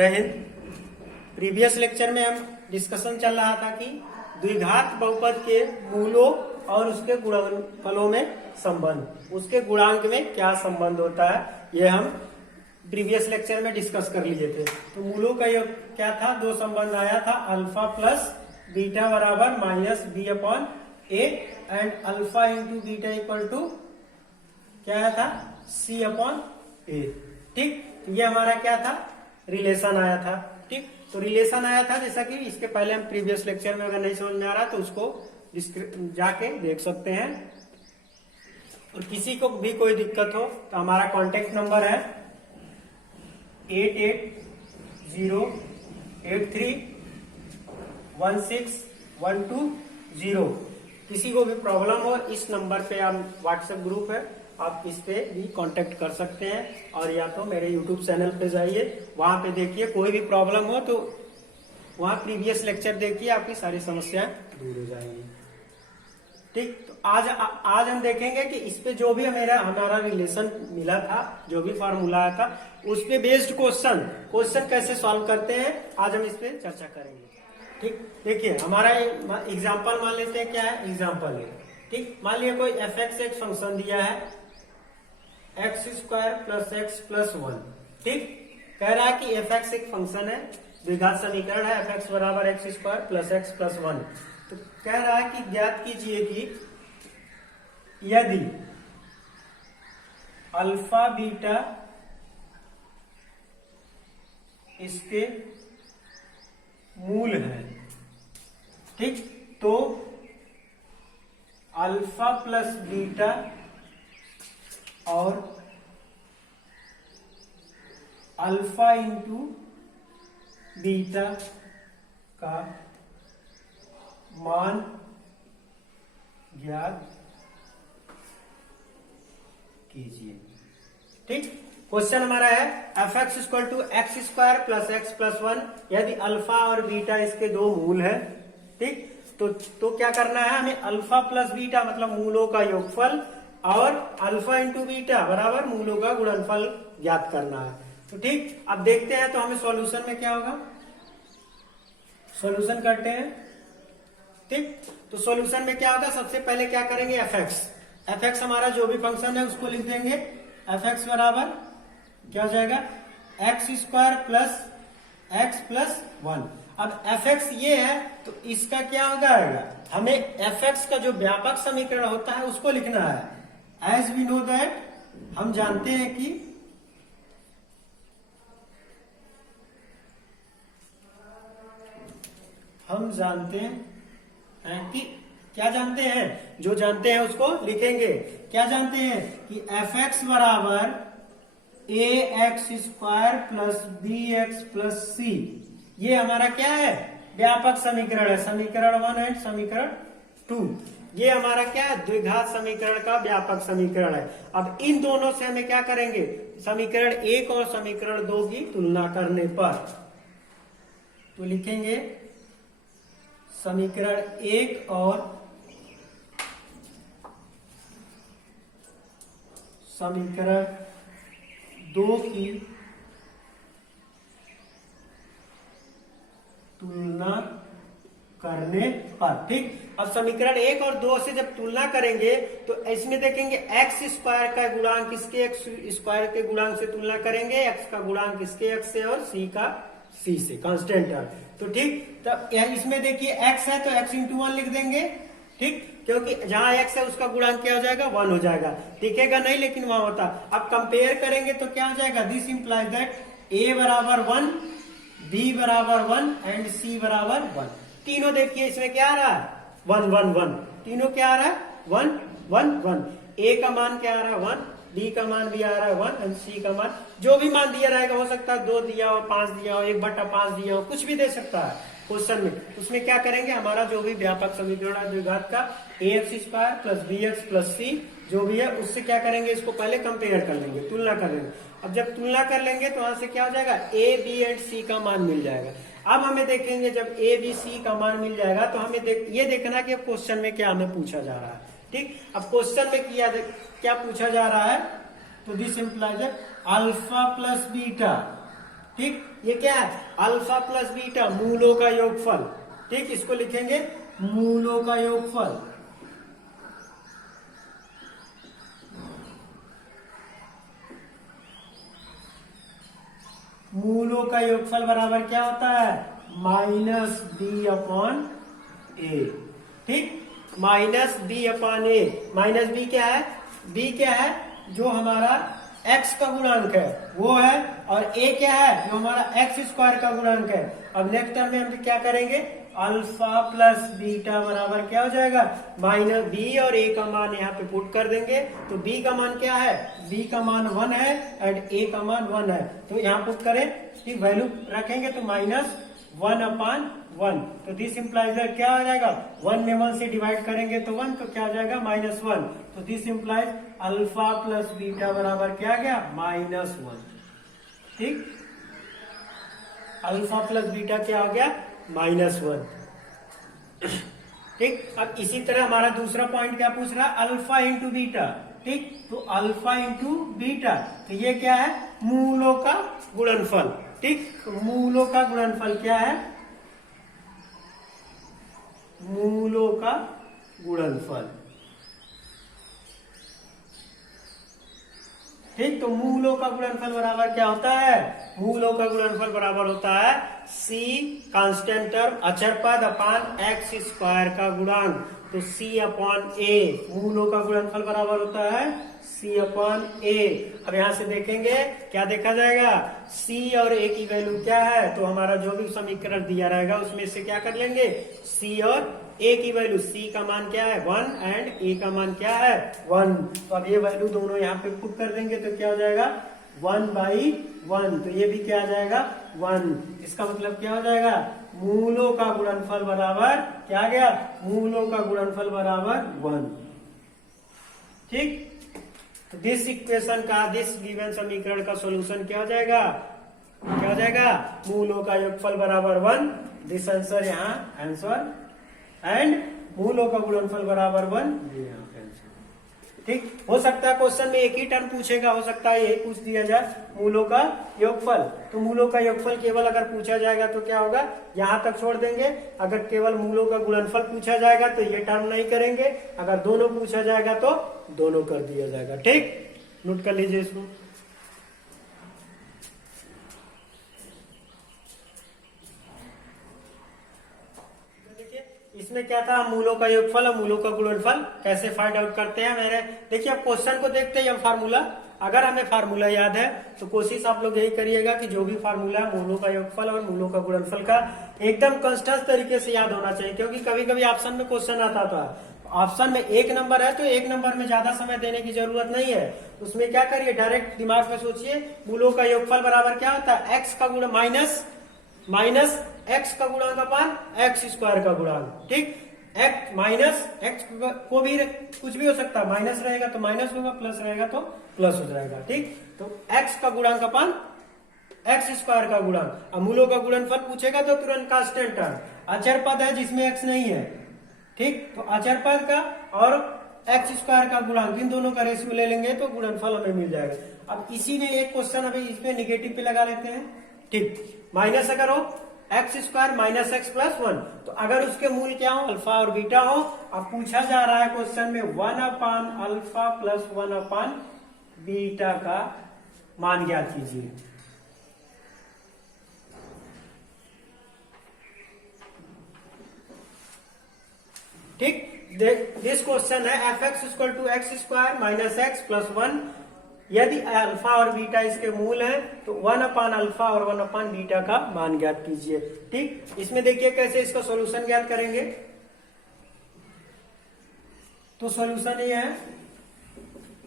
जय Hind. Previous lecture में हम डिस्कशन चल रहा था कि द्विघात बहुपद के मूलों और उसके गुणनफलों में संबंध, उसके गुणांक में क्या संबंध होता है, ये हम प्रीवियस लेक्चर में डिस्कस कर लिए थे। तो मूलों का ये क्या था, दो संबंध आया था, अल्फा प्लस बीटा बराबर minus B upon A and alpha into beta equal to क्या आया था, सी अपॉन ए। ठीक, ये हमारा क्या था, रिलेशन आया था। ठीक, तो रिलेशन आया था, जैसा कि इसके पहले हम प्रीवियस लेक्चर में, अगर नहीं समझ में आ रहा तो उसको जाके देख सकते हैं। और किसी को भी कोई दिक्कत हो तो हमारा कॉन्टेक्ट नंबर है 8808316120। किसी को भी प्रॉब्लम हो, इस नंबर पे हम व्हाट्सएप ग्रुप है, आप इस पे भी कांटेक्ट कर सकते हैं। और या तो मेरे यूट्यूब चैनल पे जाइए, वहां पे देखिए, कोई भी प्रॉब्लम हो तो वहां प्रीवियस लेक्चर देखिए, आपकी सारी समस्याएं दूर हो जाएंगी। ठीक, तो आज हम देखेंगे कि इस पे जो भी हमारा रिलेशन मिला था, जो भी फॉर्मूला आया था, उस पे बेस्ड क्वेश्चन कैसे सॉल्व करते हैं, आज हम इस पे चर्चा करेंगे। ठीक, देखिए हमारा एग्जाम्पल मान लेते हैं, क्या है एग्जाम्पल है। ठीक, मान लिया कोई एफ एक्स एक फंक्शन दिया है, x square plus X plus one. ठीक, कह रहा है कि एफ एक्स एक फंक्शन है, द्विघात समीकरण है, एफ एक्स बराबर x square plus X plus one. तो कह रहा है कि ज्ञात कीजिए कि यदि अल्फा बीटा इसके मूल है। ठीक, तो अल्फा प्लस बीटा और अल्फा इंटू बीटा का मान ज्ञात कीजिए। ठीक, क्वेश्चन हमारा है F X equal to X square plus X plus one, यदि अल्फा और बीटा इसके दो मूल है। ठीक, तो क्या करना है हमें, अल्फा प्लस बीटा मतलब मूलों का योगफल और अल्फा इंटू बीटा बराबर मूलों का गुणनफल ज्ञात करना है। तो ठीक, अब देखते हैं तो हमें सॉल्यूशन में क्या होगा, सॉल्यूशन करते हैं। ठीक, तो सॉल्यूशन में क्या होगा, सबसे पहले क्या करेंगे, एफ एक्स हमारा जो भी फंक्शन है उसको लिख देंगे। एफ एक्स बराबर क्या हो जाएगा, x square plus X plus one. अब एफ एक्स ये है तो इसका क्या हो जाएगा, हमें एफ एक्स का जो व्यापक समीकरण होता है उसको लिखना है। एज वी नो दैट, हम जानते हैं कि क्या जानते हैं, जो जानते हैं उसको लिखेंगे। क्या जानते हैं कि एफ एक्स बराबर A X square plus B X plus C, ये हमारा क्या है, व्यापक समीकरण है, समीकरण 1 एंड समीकरण 2। ये हमारा क्या है, द्विघात समीकरण का व्यापक समीकरण है। अब इन दोनों से हमें क्या करेंगे, समीकरण 1 और समीकरण 2 की तुलना करने पर तो लिखेंगे समीकरण 1 और समीकरण 2 की तुलना करने पर। ठीक, अब समीकरण 1 और 2 से जब तुलना करेंगे तो इसमें देखेंगे एक्स स्क्वायर का गुणांक इसके एक्स स्क्वायर के गुणांक से तुलना करेंगे, एक्स का गुणांक इसके एक्स से और सी का सी से, कांस्टेंट है। तो ठीक, तब इसमें देखिए एक्स है तो एक्स इंटू वन लिख देंगे। ठीक, क्योंकि जहां एक्स है उसका गुणांक क्या हो जाएगा, 1 हो जाएगा। दिखेगा नहीं लेकिन वहां होता। अब कंपेयर करेंगे तो क्या हो जाएगा, दिस इंप्लाइज दैट ए बराबर 1, बी बराबर 1 एंड सी बराबर 1। तीनों देखिए इसमें क्या आ रहा है, 1 1 1, तीनों क्या आ रहा है, 1 1 1। ए का मान क्या आ रहा है, 1, बी का मान भी आ रहा है 1 एंड सी का मान जो भी मान दिया रहेगा, हो सकता है 2 दिया हो, 5 दिया हो, 1/5 दिया हो, कुछ भी दे सकता है क्वेश्चन में। उसमें क्या करेंगे, हमारा जो भी व्यापक समीकरण है द्विघात का, A X square plus B X plus C जो भी है, उससे क्या करेंगे, इसको पहले कंपेयर कर लेंगे, तुलना कर लेंगे। अब जब तुलना कर लेंगे तो वहां से क्या हो जाएगा, ए बी एंड सी का मान मिल जाएगा। अब हमें देखेंगे जब ए बी सी का मान मिल जाएगा तो हमें ये देखना कि क्वेश्चन में क्या हमें पूछा जा रहा है। ठीक, अब क्वेश्चन में क्या पूछा जा रहा है, तो this implies alpha plus beta ठीक, ये क्या है, अल्फा प्लस बीटा, मूलों का योगफल। ठीक, इसको लिखेंगे मूलों का योगफल। मूलों का योगफल बराबर क्या होता है, माइनस बी अपॉन ए। ठीक, माइनस बी अपॉन ए। माइनस बी क्या है, बी क्या है, जो हमारा x का गुणांक है वो है, और a क्या है, जो हमारा x स्क्वायर का गुणांक है। अब नेक्स्ट टर्म में हम क्या करेंगे, अल्फा प्लस बीटा बराबर क्या हो जाएगा, माइनस बी, और a का मान यहाँ पे पुट कर देंगे। तो b का मान क्या है, b का मान 1 है एंड a का मान 1 है, तो यहाँ पुट करें, ठीक, वैल्यू रखेंगे तो माइनस 1 अपॉन 1। तो दिस इंप्लाइज क्या हो जाएगा, 1 में 1 से डिवाइड करेंगे तो 1, तो क्या आ जाएगा माइनस 1। तो this implies alpha plus beta बराबर क्या आ गया, माइनस 1। ठीक, अल्फा प्लस बीटा क्या हो गया, माइनस 1। ठीक, अब इसी तरह हमारा दूसरा पॉइंट क्या पूछ रहा है, अल्फा इंटू बीटा। ठीक, तो अल्फा इंटू बीटा, तो ये क्या है, मूलों का गुणनफल। ठीक, तो मूलों का गुणनफल क्या है, मूलों का गुणनफल। ठीक, तो मूलों का गुणनफल बराबर क्या होता है, मूलों का गुणनफल बराबर होता है c कांस्टेंट टर्म अचर पद अपान x स्क्वायर का गुणांक। तो c अपॉन a, मूलों का गुणनफल बराबर होता है c अपॉन a। अब यहां से देखेंगे क्या देखा जाएगा, c और a की वैल्यू क्या है, तो हमारा जो भी समीकरण दिया रहेगा उसमें से क्या कर लेंगे, c और a की वैल्यू, c का मान क्या है 1 एंड a का मान क्या है 1। तो अब ये वैल्यू दोनों यहाँ पे पुट कर देंगे तो क्या हो जाएगा 1/1, तो ये भी क्या आ जाएगा 1। इसका मतलब क्या हो जाएगा, मूलों का गुणनफल बराबर क्या आ गया, मूलों का गुणनफल बराबर 1। ठीक, तो दिस इक्वेशन का, दिस गिवन समीकरण का सॉल्यूशन क्या हो जाएगा, क्या हो जाएगा, मूलों का योगफल बराबर 1। दिस आंसर यहाँ आंसर, एंड मूलों का गुणनफल बराबर 1, ये यहाँ पे आंसर। ठीक, हो सकता है क्वेश्चन में एक ही टर्म पूछेगा, हो सकता है यही पूछ दिया जाए मूलों का योगफल। तो मूलों का योगफल केवल अगर पूछा जाएगा तो क्या होगा, यहां तक छोड़ देंगे। अगर केवल मूलों का गुणनफल पूछा जाएगा तो ये टर्म नहीं करेंगे, अगर दोनों पूछा जाएगा तो दोनों कर दिया जाएगा। ठीक, नोट कर लीजिए इसको। इसमें क्या था, मूलों का योगफल और मूलों का गुणनफल कैसे फाइंड आउट करते हैं। मेरे देखिए, अब क्वेश्चन को देखते ही हम फार्मूला, अगर हमें फार्मूला याद है तो कोशिश आप लोग यही करिएगा कि जो भी फार्मूला है मूलों का योगफल और मूलों का गुणनफल का एकदम कंस्टेंट तरीके से याद होना चाहिए। क्योंकि कभी कभी ऑप्शन में क्वेश्चन आता था, ऑप्शन में एक नंबर है तो एक नंबर में ज्यादा समय देने की जरूरत नहीं है। उसमें क्या करिए, डायरेक्ट दिमाग में सोचिए, मूलों का योगफल बराबर क्या होता है, एक्स का गुण माइनस एक्स का गुणांक अपान एक्स स्क्वायर का गुणांक। ठीक, एक्स माइनस एक्स को भी कुछ भी हो सकता है, माइनस रहेगा तो माइनस होगा, प्लस रहेगा तो प्लस हो जाएगा। ठीक, तो एक्स का गुणांक अपान एक्स स्क्वायर का गुणांक। अब मूलों का गुणनफल पूछेगा तो तुरंत कांस्टेंट टर्म, अचर पद है जिसमें एक्स नहीं है। ठीक, तो अचर पद का और एक्स स्क्वायर का गुणांक, इन दोनों का रेशियो ले लेंगे तो गुणनफल हमें मिल जाएगा। अब इसी में एक क्वेश्चन अभी इसमें निगेटिव पे लगा लेते हैं। ठीक, माइनस अगर हो x square minus X plus 1, तो अगर उसके मूल क्या हो, अल्फा और बीटा हो। अब पूछा जा रहा है क्वेश्चन में 1 upon alpha plus 1 upon beta का मान ज्ञात कीजिए। ठीक, दिस क्वेश्चन है F X equal to X square minus X plus 1। यदि अल्फा और बीटा इसके मूल हैं तो 1 अपान अल्फा और 1 अपान बीटा का मान ज्ञात कीजिए। ठीक, इसमें देखिए कैसे इसका सॉल्यूशन ज्ञात करेंगे। तो सॉल्यूशन ये है,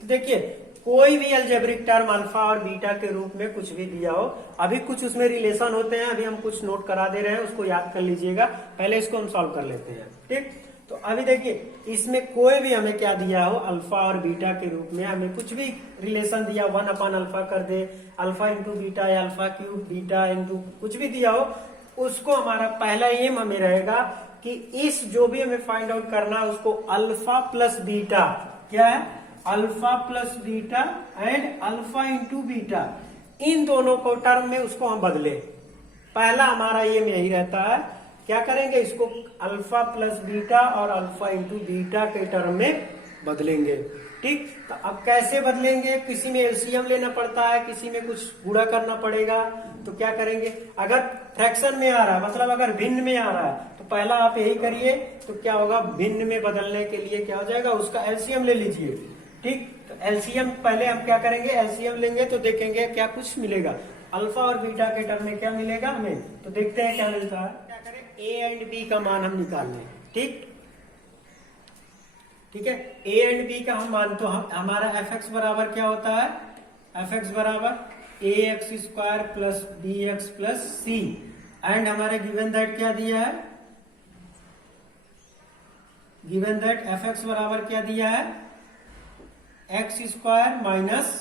देखिए कोई भी अलजेब्रिक टर्म अल्फा और बीटा के रूप में कुछ भी दिया हो, अभी कुछ उसमें रिलेशन होते हैं, अभी हम कुछ नोट करा दे रहे हैं, उसको याद कर लीजिएगा। पहले इसको हम सॉल्व कर लेते हैं। ठीक, तो अभी देखिए इसमें कोई भी हमें क्या दिया हो, अल्फा और बीटा के रूप में हमें कुछ भी रिलेशन दिया, 1 अपान अल्फा कर दे, अल्फा इंटू बीटा या अल्फा क्यूब बीटा इंटू कुछ भी दिया हो, उसको हमारा पहला एम हमें रहेगा कि इस जो भी हमें फाइंड आउट करना है उसको अल्फा प्लस बीटा, क्या है, alpha plus beta and alpha into beta, इन दोनों को टर्म में उसको हम बदले। पहला हमारा ये में यही रहता है, क्या करेंगे, इसको अल्फा प्लस बीटा और अल्फा इंटू बीटा के टर्म में बदलेंगे। ठीक, तो अब कैसे बदलेंगे, किसी में एलसीएम लेना पड़ता है, किसी में कुछ गुणा करना पड़ेगा। तो क्या करेंगे, अगर फ्रैक्शन में आ रहा है, मतलब अगर भिन्न में आ रहा है, तो पहला आप यही करिए, तो क्या होगा, भिन्न में बदलने के लिए क्या हो जाएगा, उसका एलसीएम ले लीजिए। ठीक, तो एलसीएम पहले हम क्या करेंगे, एलसीएम लेंगे तो देखेंगे क्या कुछ मिलेगा, अल्फा और बीटा के टर्म में क्या मिलेगा हमें, तो देखते हैं क्या मिलता है। क्या करें, ए एंड बी का मान हम निकाल लें। ठीक, ठीक है, ए एंड बी का हम मान, तो हमारा एफ एक्स बराबर क्या होता है, एफ एक्स बराबर A X square plus B X plus C, and हमारे गिवन दैट क्या दिया है, गिवन दैट एफ एक्स बराबर क्या दिया है, x square minus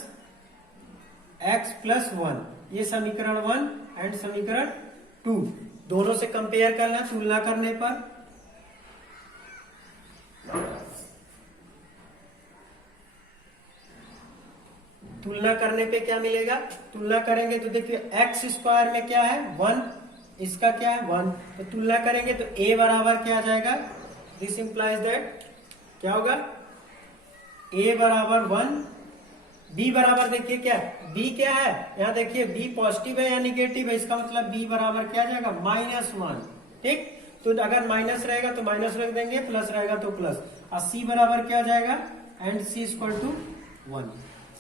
X plus 1, ये समीकरण 1 एंड समीकरण 2 दोनों से कंपेयर करना, तुलना करने पर तुलना करने पे क्या मिलेगा, तुलना करेंगे तो देखिए एक्स स्क्वायर में क्या है 1, इसका क्या है 1, तो तुलना करेंगे तो a बराबर क्या आ जाएगा, दिस इंप्लाइज दैट क्या होगा, a बराबर 1, b बराबर देखिए क्या है, b क्या है, यहाँ देखिए b पॉजिटिव है या निगेटिव है, इसका मतलब b बराबर क्या आ जाएगा -1। ठीक, तो अगर माइनस रहेगा तो माइनस रख देंगे, प्लस रहेगा तो प्लस, और c बराबर क्या आ जाएगा, एंड c इक्वल टू 1।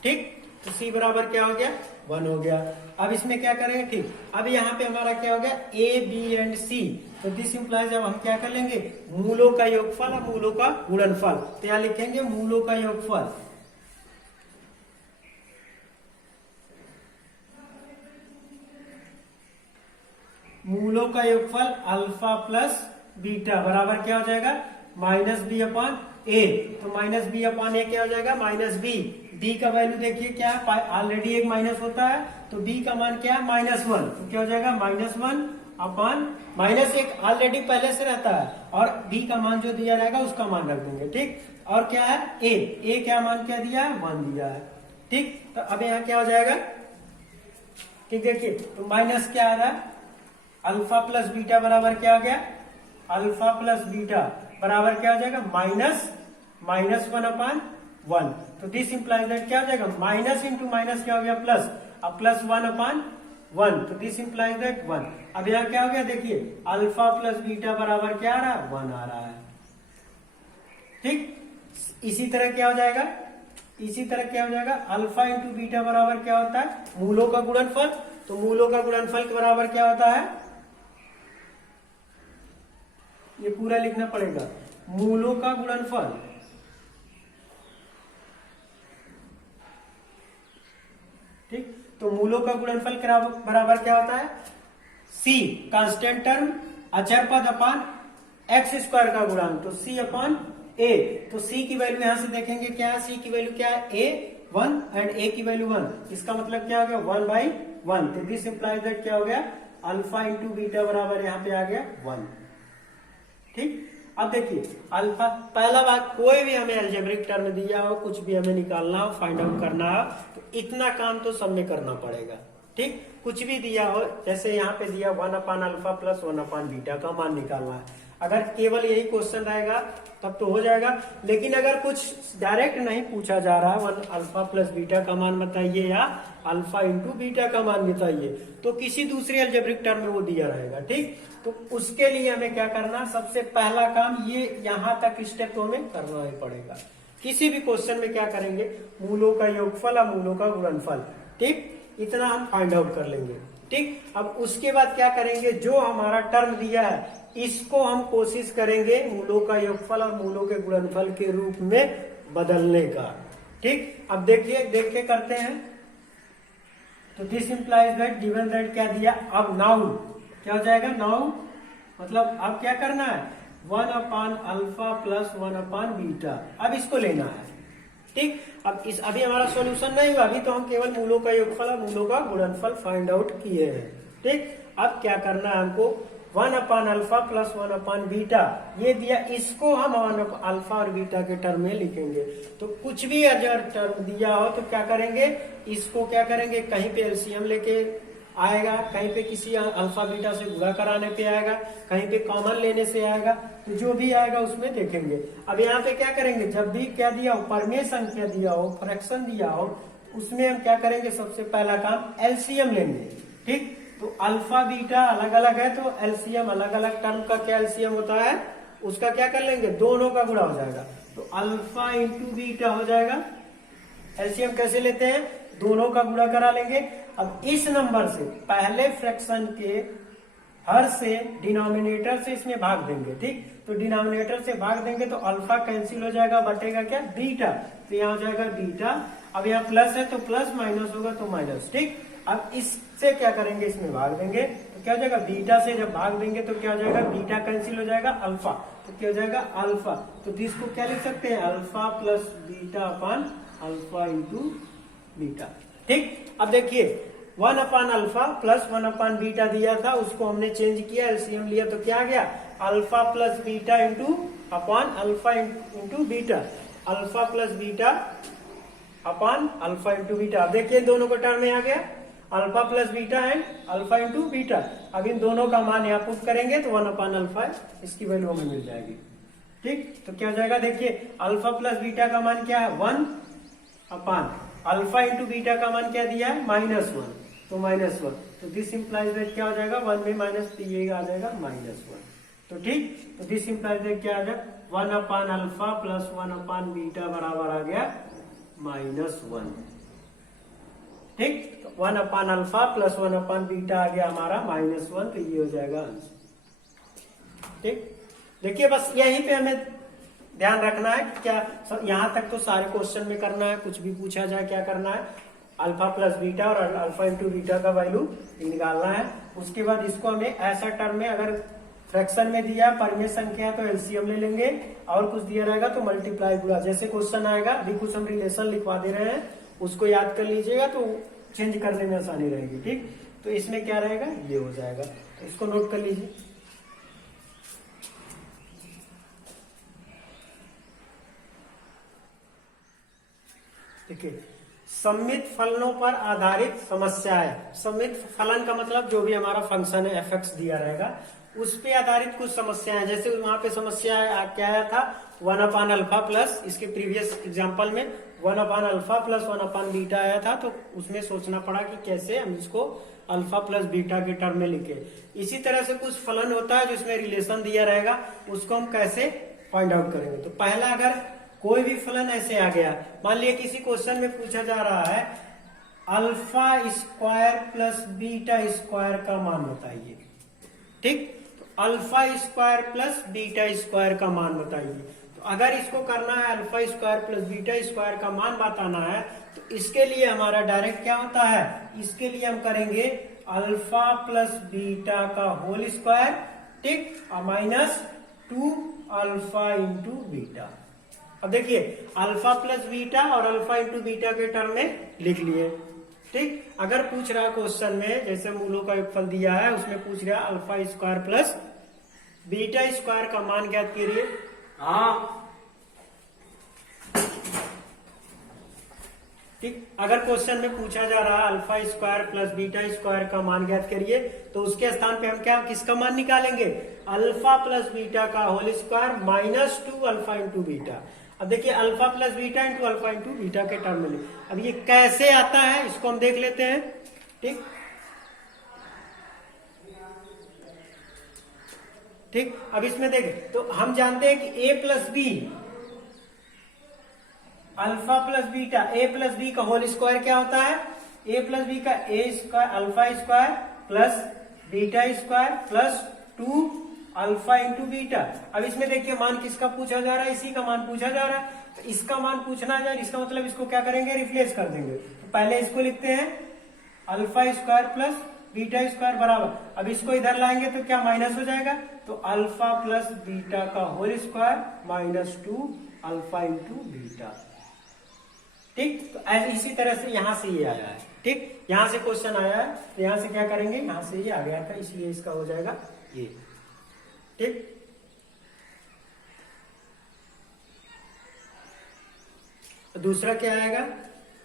ठीक, तो c बराबर क्या हो गया, 1 हो गया। अब इसमें क्या करेंगे, ठीक, अब यहाँ पे हमारा क्या हो गया, a b एंड c, तो दिस इंप्लाइज अब हम क्या कर लेंगे, मूलों का योगफल और मूलों का गुणनफल, तो यहाँ लिखेंगे मूलों का योगफल, मूलों का योगफल अल्फा प्लस बीटा बराबर क्या हो जाएगा, माइनस बी अपॉन ए, तो माइनस बी अपॉन ए क्या हो जाएगा, माइनस बी, बी का वैल्यू देखिए क्या है, ऑलरेडी एक माइनस होता है, तो बी का मान क्या है -1, तो क्या हो जाएगा -1 अपॉन -1 ऑलरेडी पहले से रहता है, और बी का मान जो दिया रहेगा उसका मान रख देंगे। ठीक, और क्या है ए क्या मान क्या दिया है, 1 दिया है। ठीक, तो अब यहाँ क्या हो जाएगा, ठीक देखिए, तो माइनस क्या आ रहा है, अल्फा प्लस बीटा बराबर क्या हो गया, अल्फा प्लस बीटा बराबर क्या हो जाएगा, -1 अपॉन 1, तो दिस इंप्लाइज दैट क्या हो जाएगा, माइनस इंटू माइनस क्या हो गया प्लस, अब प्लस 1 अपॉन 1, तो दिस इंप्लाइज दैट 1। अब यहाँ क्या हो गया, देखिए अल्फा प्लस बीटा बराबर क्या आ रहा है, 1 आ रहा है। ठीक, इसी तरह क्या हो जाएगा, इसी तरह क्या हो जाएगा, अल्फा इंटू बीटा बराबर क्या होता है, मूलों का गुणनफल, तो मूलों का गुणनफल के बराबर क्या होता है, ये पूरा लिखना पड़ेगा, मूलों का गुणनफल, ठीक, तो मूलों का गुणनफल बराबर क्या होता है, c कांस्टेंट टर्म अचर पद अपॉन एक्स स्क्वायर का गुणांक, तो c अपॉन a, तो c की वैल्यू यहां से देखेंगे क्या है, c की वैल्यू क्या है, a 1 एंड a की वैल्यू 1, इसका मतलब क्या हो गया 1/1, तो दिस इंप्लाइज दैट क्या हो गया, अल्फा इंटू बीटा बराबर यहाँ पे आ गया 1। ठीक, अब देखिए अल्फा, पहला बात, कोई भी हमें अलजेब्रिक टर्म दिया हो, कुछ भी हमें निकालना हो, फाइंड आउट करना हो, तो इतना काम तो सब में करना पड़ेगा। ठीक, कुछ भी दिया हो, जैसे यहाँ पे दिया 1 upon alpha plus 1 upon beta का मान निकालना है, अगर केवल यही क्वेश्चन रहेगा तब तो हो जाएगा, लेकिन अगर कुछ डायरेक्ट नहीं पूछा जा रहा है, 1 अल्फा प्लस बीटा का मान बताइए या अल्फा इंटू बीटा का मान बताइए, तो किसी दूसरे अलजेब्रिक टर्म में वो दिया रहेगा। ठीक, तो उसके लिए हमें क्या करना, सबसे पहला काम ये यहाँ तक स्टेप तो हमें करना ही पड़ेगा। किसी भी क्वेश्चन में क्या करेंगे, मूलों का योगफल और मूलों का गुणनफल, ठीक, इतना हम फाइंड आउट कर लेंगे। ठीक, अब उसके बाद क्या करेंगे, जो हमारा टर्म दिया है इसको हम कोशिश करेंगे मूलों का योगफल और मूलों के गुणनफल के रूप में बदलने का। ठीक, अब देखिए करते हैं, तो this implies that given that क्या दिया, अब नाउ क्या हो जाएगा, नाउ मतलब अब क्या करना है, 1 upon alpha plus 1 upon beta, अब इसको लेना है। ठीक, अब अभी हमारा सॉल्यूशन नहीं हुआ, अभी तो हम केवल मूलों का योगफल और मूलों का गुणनफल फाइंड आउट किए हैं। ठीक, अब क्या करना है हमको, 1 upon alpha plus 1 upon beta ये दिया, इसको हम अल्फा और बीटा के टर्म में लिखेंगे। तो कुछ भी अगर टर्म दिया हो तो क्या करेंगे, इसको क्या करेंगे, कहीं पे एलसीएम लेके आएगा, कहीं पे किसी अल्फा बीटा से गुणा कराने पे आएगा, कहीं पे कॉमन लेने से आएगा, तो जो भी आएगा उसमें देखेंगे। अब यहाँ पे क्या करेंगे, जब भी क्या दिया हो, परमेय संख्या दिया हो, फ्रैक्शन दिया हो, उसमें हम क्या करेंगे, सबसे पहला काम एलसीएम लेंगे। ठीक, तो अल्फा बीटा अलग अलग है तो एलसीएम अलग अलग, टर्म का क्या एलसीएम होता है, उसका क्या कर लेंगे, दोनों का गुणा हो जाएगा, तो अल्फा इंटू बीटा हो जाएगा। एलसीएम कैसे लेते हैं, दोनों का गुणा करा लेंगे। अब इस नंबर से पहले फ्रैक्शन के हर से डिनोमिनेटर से इसमें भाग देंगे। ठीक, तो डिनोमिनेटर से भाग देंगे तो अल्फा कैंसिल हो जाएगा, बटेगा क्या, बीटा, तो यहाँ हो जाएगा बीटा। अब यहाँ प्लस है तो प्लस, माइनस होगा तो माइनस। ठीक, अब इससे क्या करेंगे, इसमें भाग देंगे तो क्या हो जाएगा, बीटा से जब भाग देंगे तो क्या हो जाएगा, बीटा कैंसिल हो जाएगा, अल्फा, तो क्या हो जाएगा अल्फा। तो इसको क्या लिख सकते हैं, अल्फा प्लस बीटा अपान अल्फा इंटू बीटा। ठीक, अब देखिए 1 upon alpha plus 1 upon beta दिया था, उसको हमने चेंज किया, एलसीएम लिया तो क्या आ गया, अल्फा प्लस बीटा इंटू अपान alpha into beta, alpha plus beta अपान अल्फा इंटू बीटा। अब देखिए दोनों का टर्म में आ गया, alpha plus beta and alpha into beta. अब इन दोनों का मान यहाँ पुट करेंगे तो 1 अपान अल्फा इसकी वैल्यू हमें मिल जाएगी। ठीक, तो क्या हो जाएगा, देखिए अल्फा प्लस बीटा का मान क्या है, 1 अपान अल्फा इंटू बीटा का मान क्या दिया है, -1, तो -1, तो दिस इंप्लाइज दैट क्या हो जाएगा, 1 में माइनस, तो ये आ जाएगा -1। तो ठीक, तो दिस इंप्लाइज दैट क्या आ जाएगा, 1 upon alpha plus 1 upon beta बराबर आ गया -1। ठीक, तो 1 upon alpha plus 1 upon beta आ गया हमारा -1, तो ये हो जाएगा आंसर। ठीक, देखिए बस यहीं पे हमें ध्यान रखना है कि क्या यहां तक तो सारे क्वेश्चन में करना है, कुछ भी पूछा जाए क्या करना है, अल्फा प्लस बीटा और अल्फा इंटू बीटा का वैल्यू निकालना है। उसके बाद इसको हमें ऐसा टर्म में, अगर फ्रैक्शन में दिया परिमेय संख्या है तो एलसीएम ले लेंगे, और कुछ दिया रहेगा तो मल्टीप्लाई गुणा, जैसे क्वेश्चन आएगा अभी कुछ हम रिलेशन लिखवा दे रहे हैं, उसको याद कर लीजिएगा तो चेंज करने में आसानी रहेगी। ठीक, तो इसमें क्या रहेगा, ये हो जाएगा, तो इसको नोट कर लीजिए। देखिए, सममित फलनों पर आधारित समस्या है। सममित फलन का मतलब जो भी हमारा फंक्शन है एफ एक्स दिया रहेगा उस पे आधारित कुछ समस्याएं, जैसे वहां पे समस्या क्या आया था, 1 अपान अल्फा प्लस, इसके प्रीवियस एग्जांपल में 1 upon alpha plus 1 upon beta आया था, तो उसमें सोचना पड़ा कि कैसे हम इसको अल्फा प्लस बीटा के टर्म में लिखे। इसी तरह से कुछ फलन होता है जिसमें रिलेशन दिया रहेगा, उसको हम कैसे फाइंड आउट करेंगे। तो पहला, अगर कोई भी फलन ऐसे आ गया, मान लिया किसी क्वेश्चन में पूछा जा रहा है alpha square plus beta square का मान बताइए। ठीक, तो alpha square plus beta square का मान बताइए। तो अगर इसको करना है alpha square plus beta square का मान बताना है, तो इसके लिए हमारा डायरेक्ट क्या होता है, इसके लिए हम करेंगे अल्फा प्लस बीटा का होल स्क्वायर, ठीक, माइनस 2 अल्फा इंटू बीटा। अब देखिए अल्फा प्लस बीटा और अल्फा इंटू बीटा के टर्म में लिख लिए। ठीक, अगर पूछ रहा है क्वेश्चन में, जैसे मूलों का योगफल दिया है उसमें पूछ रहा है alpha square plus beta square का मान ज्ञात करिए। हाँ, ठीक, अगर क्वेश्चन में पूछा जा रहा है alpha square plus beta square का मान ज्ञात करिए, तो उसके स्थान पे हम क्या किसका मान निकालेंगे, अल्फा प्लस बीटा का whole square minus 2 alpha into beta. अब देखिए alpha plus beta into alpha into beta के टर्म में, अब ये कैसे आता है इसको हम देख लेते हैं। ठीक, ठीक, अब इसमें देखें तो हम जानते हैं कि a plus B, alpha plus beta, A plus B का होल स्क्वायर क्या होता है, ए प्लस बी का A square alpha square plus beta square plus 2 alpha into beta. अब इसमें देखिए मान किसका पूछा जा रहा है, इसी का मान पूछा जा रहा है, तो इसका मान पूछना है, इसका मतलब इसको क्या करेंगे, रिप्लेस कर देंगे। तो पहले इसको लिखते हैं alpha square plus beta square बराबर, अब इसको इधर लाएंगे तो क्या माइनस हो जाएगा, तो अल्फा प्लस बीटा का whole square minus 2 alpha into beta. ठीक, तो इसी तरह से यहां से ये आया है। ठीक, यहां से क्वेश्चन आया है, तो यहां से क्या करेंगे, यहां से ये आ गया था, इसलिए इसका हो जाएगा ये, ठीक। दूसरा क्या आएगा,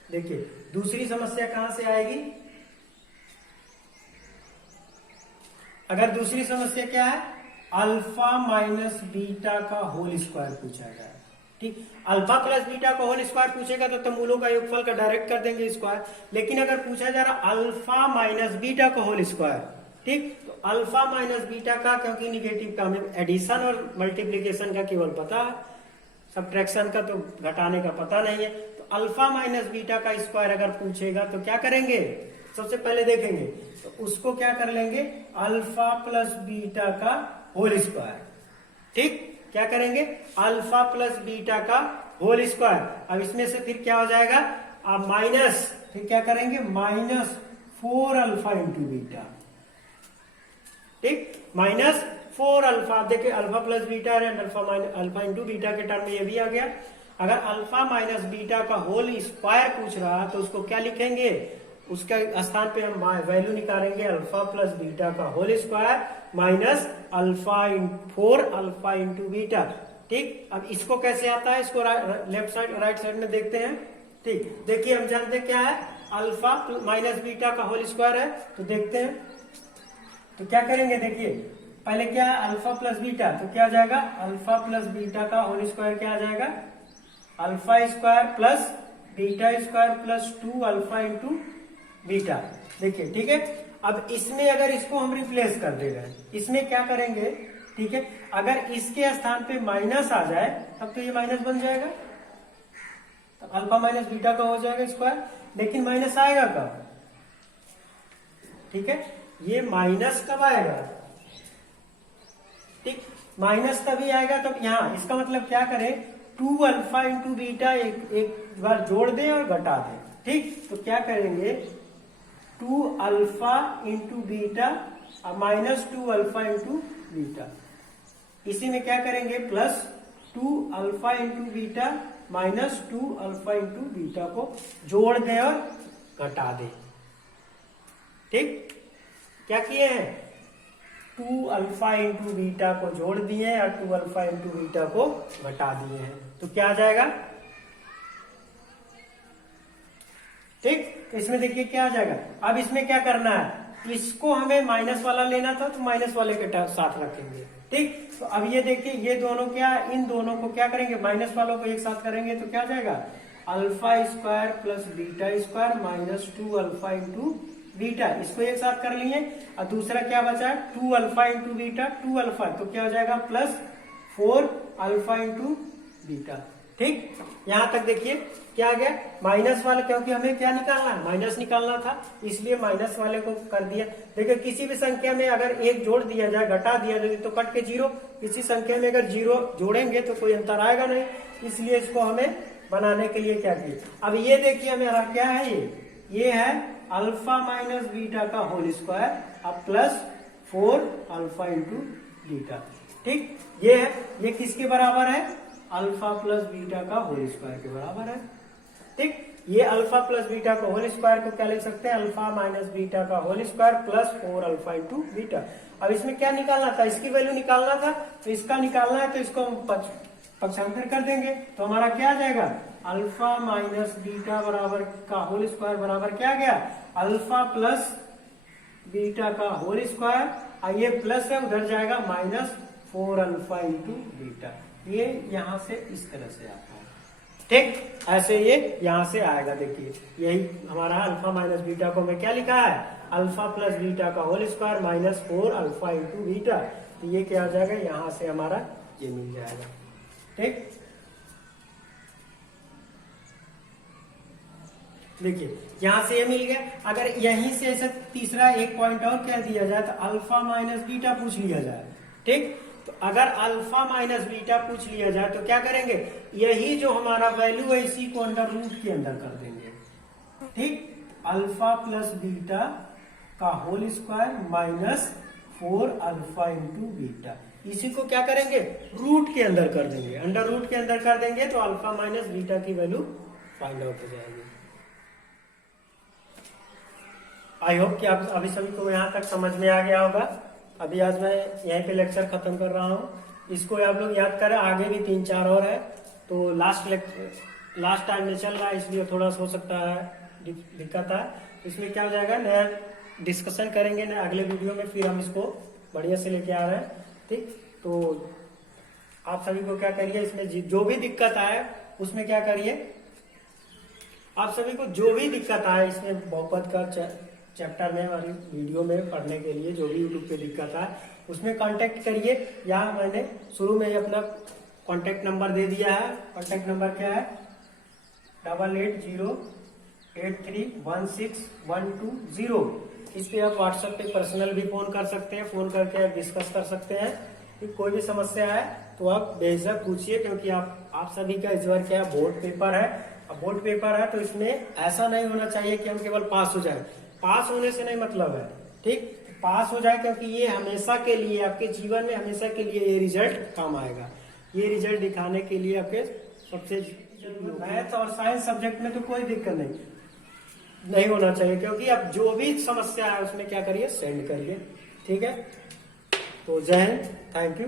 देखिए दूसरी समस्या कहां से आएगी। अगर दूसरी समस्या क्या है, अल्फा माइनस बीटा का होल स्क्वायर पूछा जाए, ठीक। अल्फा प्लस बीटा का होल स्क्वायर पूछेगा तो मूलों का योगफल का डायरेक्ट कर देंगे स्क्वायर। लेकिन अगर पूछा जा रहा अल्फा माइनस बीटा का होल स्क्वायर, ठीक, तो अल्फा माइनस बीटा का, क्योंकि निगेटिव का हमें एडिशन और मल्टीप्लीकेशन का केवल पता है, सब्ट्रैक्शन का तो घटाने का पता नहीं है। तो अल्फा माइनस बीटा का स्क्वायर अगर पूछेगा तो क्या करेंगे, सबसे पहले देखेंगे तो उसको क्या कर लेंगे, अल्फा प्लस बीटा का होल स्क्वायर, ठीक। क्या करेंगे, अल्फा प्लस बीटा का होल स्क्वायर। अब इसमें से फिर क्या हो जाएगा, अब माइनस, फिर क्या करेंगे, माइनस 4 अल्फा इंटू बीटा, ठीक, माइनस 4 अल्फा। देखिए alpha plus beta and alpha into beta के टर्म में ये भी आ गया। अगर अल्फा माइनस बीटा का होल स्क्वायर पूछ रहा तो उसको क्या लिखेंगे, उसके स्थान पे हम वैल्यू निकालेंगे अल्फा प्लस बीटा का whole square minus alpha 4 alpha into beta, ठीक। अब इसको कैसे आता है, इसको लेफ्ट साइड राइट साइड में देखते हैं, ठीक। देखिए हम जानते क्या है, अल्फा माइनस बीटा का होल स्क्वायर है, तो देखते हैं तो क्या करेंगे। देखिए पहले क्या है, अल्फा प्लस बीटा, तो क्या आ जाएगा, अल्फा प्लस बीटा का होल स्क्वायर क्या आ जाएगा, alpha square plus beta square plus 2 alpha into beta. देखिए ठीक है। अब इसमें अगर इसको हम रिप्लेस कर दे रहे हैं, इसमें क्या करेंगे, ठीक है, अगर इसके स्थान पे माइनस आ जाए तब तो ये माइनस बन जाएगा, तो अल्फा माइनस बीटा का हो जाएगा स्क्वायर। लेकिन माइनस आएगा कब, ठीक है, ये माइनस कब आएगा, ठीक, माइनस तभी आएगा तब यहाँ, इसका मतलब क्या करें, 2 अल्फा इंटू बीटा एक बार जोड़ दें और घटा दें, ठीक। तो क्या करेंगे, 2 alpha into beta minus 2 alpha into beta, इसी में क्या करेंगे, plus 2 alpha into beta minus 2 alpha into beta को जोड़ दें और घटा दें, ठीक। क्या किए हैं, 2 अल्फा इंटू बीटा को जोड़ दिए और 2 अल्फा इंटू बीटा को घटा दिए हैं, तो क्या आ जाएगा, ठीक। तो इसमें देखिए क्या आ जाएगा। अब इसमें क्या करना है, इसको हमें माइनस वाला लेना था तो माइनस वाले के साथ रखेंगे, ठीक। तो अब ये देखिए ये दोनों क्या, इन दोनों को क्या करेंगे, माइनस वालों को एक साथ करेंगे तो क्या आ जाएगा, alpha square plus beta square minus 2 alpha into beta, इसको एक साथ कर लिए। और दूसरा क्या बचा, 2 अल्फा इंटू बीटा, 2 अल्फा, तो क्या हो जाएगा, प्लस 4 अल्फा इंटू बीटा, ठीक। यहां तक देखिए क्या आ गया, माइनस वाले, क्योंकि हमें क्या निकालना है, माइनस निकालना था, इसलिए माइनस वाले को कर दिया। देखिए किसी भी संख्या में अगर एक जोड़ दिया जाए, घटा दिया जाए तो कट के 0, किसी संख्या में अगर 0 जोड़ेंगे तो कोई अंतर आएगा नहीं, इसलिए इसको हमें बनाने के लिए क्या किया। अब ये देखिए हमारा क्या है, ये है अल्फा माइनस बीटा का होल स्क्वायर अब प्लस 4 अल्फा इंटू बीटा, ठीक। ये है, ये किसके बराबर है, अल्फा प्लस बीटा का होल स्क्वायर के बराबर है, ठीक। ये अल्फा प्लस बीटा का होल स्क्वायर को क्या लिख सकते हैं, अल्फा माइनस बीटा का whole square plus 4 alpha into beta. अब इसमें क्या निकालना था, इसकी वैल्यू निकालना था, तो इसका निकालना है तो इसको हम पक्षांतर कर देंगे, तो हमारा क्या आ जाएगा, अल्फा माइनस बीटा बराबर का होल स्क्वायर बराबर क्या आ गया, अल्फा प्लस बीटा का होल स्क्वायर, और ये प्लस है उधर जाएगा माइनस 4 अल्फा इंटू बीटा। ये यहां से इस तरह से आता है, ठीक, ऐसे ये यहां से आएगा। देखिए यही हमारा अल्फा माइनस बीटा को मैं क्या लिखा है, अल्फा प्लस बीटा का whole square minus 4 alpha into beta, तो ये क्या आ जाएगा, यहां से हमारा ये मिल जाएगा, ठीक। देखिए यहां से ये मिल गया। अगर यहीं से ऐसे तीसरा एक पॉइंट और कह दिया जाए तो अल्फा माइनस बीटा पूछ लिया जाए, ठीक। तो अगर अल्फा माइनस बीटा पूछ लिया जाए तो क्या करेंगे, यही जो हमारा वैल्यू है इसी को अंडर रूट के अंदर कर देंगे, ठीक। अल्फा प्लस बीटा का whole square minus 4 alpha into beta, इसी को क्या करेंगे, रूट के अंदर कर देंगे, अंडर रूट के अंदर कर देंगे तो अल्फा माइनस बीटा की वैल्यू फाइंड आउट हो जाएगी। आई होप कि आप अभी सभी को यहाँ तक समझ में आ गया होगा। अभी आज मैं यहीं पे लेक्चर खत्म कर रहा हूँ। इसको आप लोग याद करें, आगे भी 3-4 और है। तो लास्ट टाइम में चल रहा है, इसलिए थोड़ा सा हो सकता है दिक्कत है। इसमें क्या हो जाएगा, नया डिस्कशन करेंगे ना अगले वीडियो में, फिर हम इसको बढ़िया से लेके आ रहे हैं। ठीक, तो आप सभी को क्या करिए, इसमें जो भी दिक्कत आए उसमें क्या करिए, आप सभी को जो भी दिक्कत आए इसमें बहुपद का चैप्टर में और वीडियो में पढ़ने के लिए जो भी यूट्यूब पे दिक्कत आए उसमें कांटेक्ट करिए। यहाँ मैंने शुरू में ही अपना कांटेक्ट नंबर दे दिया है। कांटेक्ट नंबर क्या है, 8808316120। इस पे आप व्हाट्सएप पे पर्सनल भी फोन कर सकते हैं, फोन करके आप डिस्कस कर सकते हैं कि कोई भी समस्या है तो आप बेझिझक पूछिए, क्योंकि आप सभी का इस बार क्या बोर्ड पेपर है। अब बोर्ड पेपर है तो इसमें ऐसा नहीं होना चाहिए कि हम केवल पास हो जाए। पास होने से नहीं मतलब है, ठीक, पास हो जाए, क्योंकि ये हमेशा के लिए आपके जीवन में हमेशा के लिए ये रिजल्ट काम आएगा। ये रिजल्ट दिखाने के लिए आपके सबसे मैथ और साइंस सब्जेक्ट में तो कोई दिक्कत नहीं होना चाहिए, क्योंकि आप जो भी समस्या है उसमें क्या करिए, सेंड करिए। ठीक है, तो जय हिंद, थैंक यू।